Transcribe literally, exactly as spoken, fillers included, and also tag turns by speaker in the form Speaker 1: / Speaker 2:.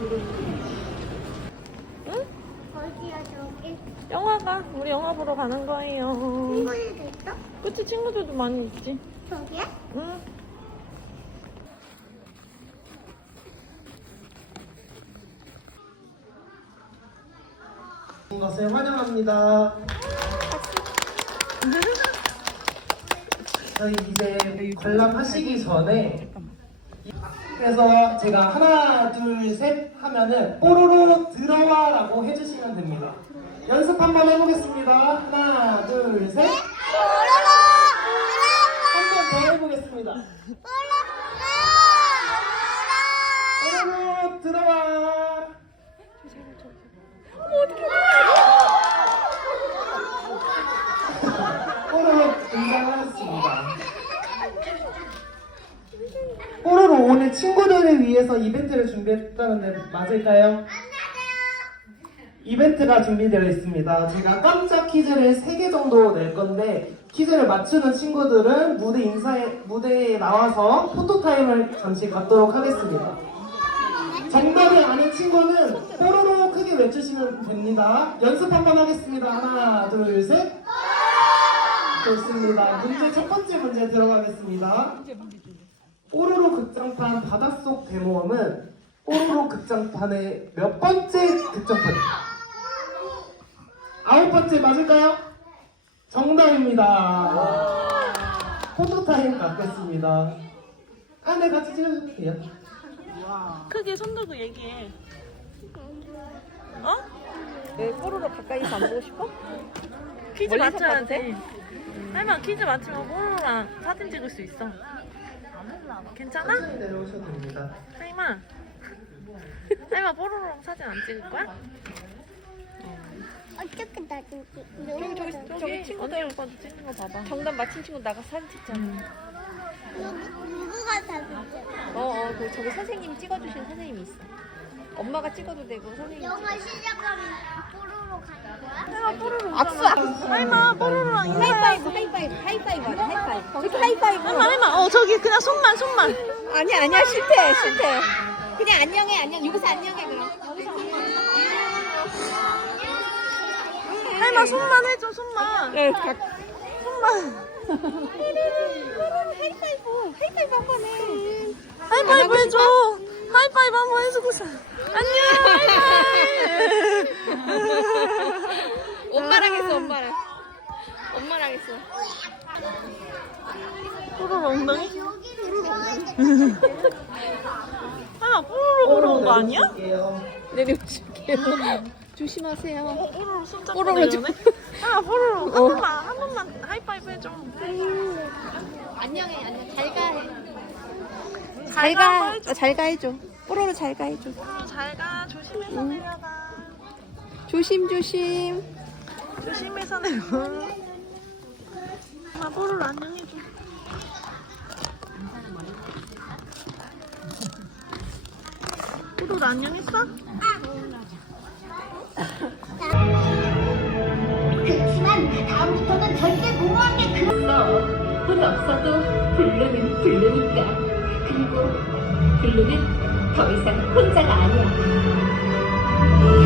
Speaker 1: 응?
Speaker 2: 어디야 저기?
Speaker 1: 영화가 우리 영화 보러 가는 거예요.
Speaker 2: 친구들도 있어?
Speaker 1: 그치 친구들도 많이 있지.
Speaker 2: 저기야?
Speaker 1: 응.
Speaker 3: 온 것을 환영합니다. 저희 이제 관람하시기 전에 그래서 제가 하나 둘 셋 하면은 뽀로로 들어와라고 해주시면 됩니다. 연습 한번 해보겠습니다. 하나 둘 셋. 한 번 더 해보겠습니다. 뽀로로 들어와. 뽀로로 등장하였습니다. 뽀로로 오늘 친구들을 위해서 이벤트를 준비했다는데 맞을까요? 이벤트가 준비되어 있습니다. 제가 깜짝 퀴즈를 세 개 정도 낼 건데 퀴즈를 맞추는 친구들은 무대 인사에, 무대에 나와서 포토타임을 잠시 갖도록 하겠습니다. 정답이 아닌 친구는 뽀로로 크게 외치시면 됩니다. 연습 한번 하겠습니다. 하나, 둘, 셋. 좋습니다. 문제 첫 번째 문제 들어가겠습니다. 뽀로로 극장판 바닷속 대모험은 뽀로로 극장판의 몇 번째 극장판입니까? 아홉 번째 맞을까요? 정답입니다. 포토타임 갖겠습니다. 아, 네, 같이 찍어주면 돼요.
Speaker 1: 크게 손 들고 얘기해. 어?
Speaker 4: 왜 뽀로로 가까이서 안 보고 싶어?
Speaker 1: 퀴즈
Speaker 4: 멀리서
Speaker 1: 맞춰야
Speaker 4: 봐도
Speaker 1: 돼. 할마 퀴즈 맞추면 뽀로로랑 사진 찍을 수 있어. 괜찮아?
Speaker 3: 천천히 내려오셔도 됩니다.
Speaker 1: 할마. 할마 뽀로로랑 사진 안 찍을 거야?
Speaker 2: 어떻게 나중에
Speaker 4: 저기 저기 저기 친구들
Speaker 1: 언니 오빠도 찍는 거 봐봐.
Speaker 4: 정답 맞힌 친구 나가 사진 찍자.
Speaker 2: 누구가 사줄게?
Speaker 4: 어어 그 저기 선생님 찍어주신 선생님이 있어. 엄마가 찍어도 되고 선생님.
Speaker 2: 영화 시작하면 뽀로로 가는 거야?
Speaker 1: 할마 뽀로로
Speaker 4: 악수 악수.
Speaker 1: 할마 뽀로로랑 인사.
Speaker 4: 하이파이브 하이파이브 하이파이브 하자 하이파이브. 저기 하이파이브.
Speaker 1: 할마 할마 어 저기 그냥 손만 손만.
Speaker 4: 아니야 아니야 싫대 싫대. 그냥 안녕해 안녕 여기서 안녕해 그럼. 여기서 안녕해.
Speaker 1: 할마 손만 해줘 손만.
Speaker 4: 네, 각.
Speaker 1: 손만.
Speaker 4: 하이파이브 하이파이브 한 번 해.
Speaker 1: 하이파이브 해줘. 하이파이브 한번 해주고 싶어. 안녕 하이파이브.
Speaker 4: 엄마랑 했어 엄마랑. 엄마랑 했어.
Speaker 1: 뽀로로 엉덩이?
Speaker 2: 여기를 좋아해.
Speaker 1: 할마 뽀로로 보러 온 거 아니야?
Speaker 3: 내려오실게요.
Speaker 4: 내려오실게요. 조심하세요.
Speaker 1: 뽀로로 손잡고
Speaker 4: 뽀로로
Speaker 1: 내려오네? 할마 뽀로로 한 번만 한 번만 하이파이브 해줘.
Speaker 4: 안녕해 안녕 잘 가.
Speaker 1: 잘 가,
Speaker 4: 잘가
Speaker 1: 해줘.
Speaker 4: 잘가 해줘. 뽀로로 잘 가 해줘.
Speaker 1: 뽀로로 잘가 조심해서 내려가.
Speaker 4: 조심 조심.
Speaker 1: 조심해서 내려가. 할마 뽀로로 안녕해줘. 뽀로로 안녕했어?
Speaker 2: 그렇지만 다음부터는 절대 무모하게 그랬어.
Speaker 5: 뿔이 없어도 블루는 블루니까. 그리고 블루는 더 이상 혼자가 아니야.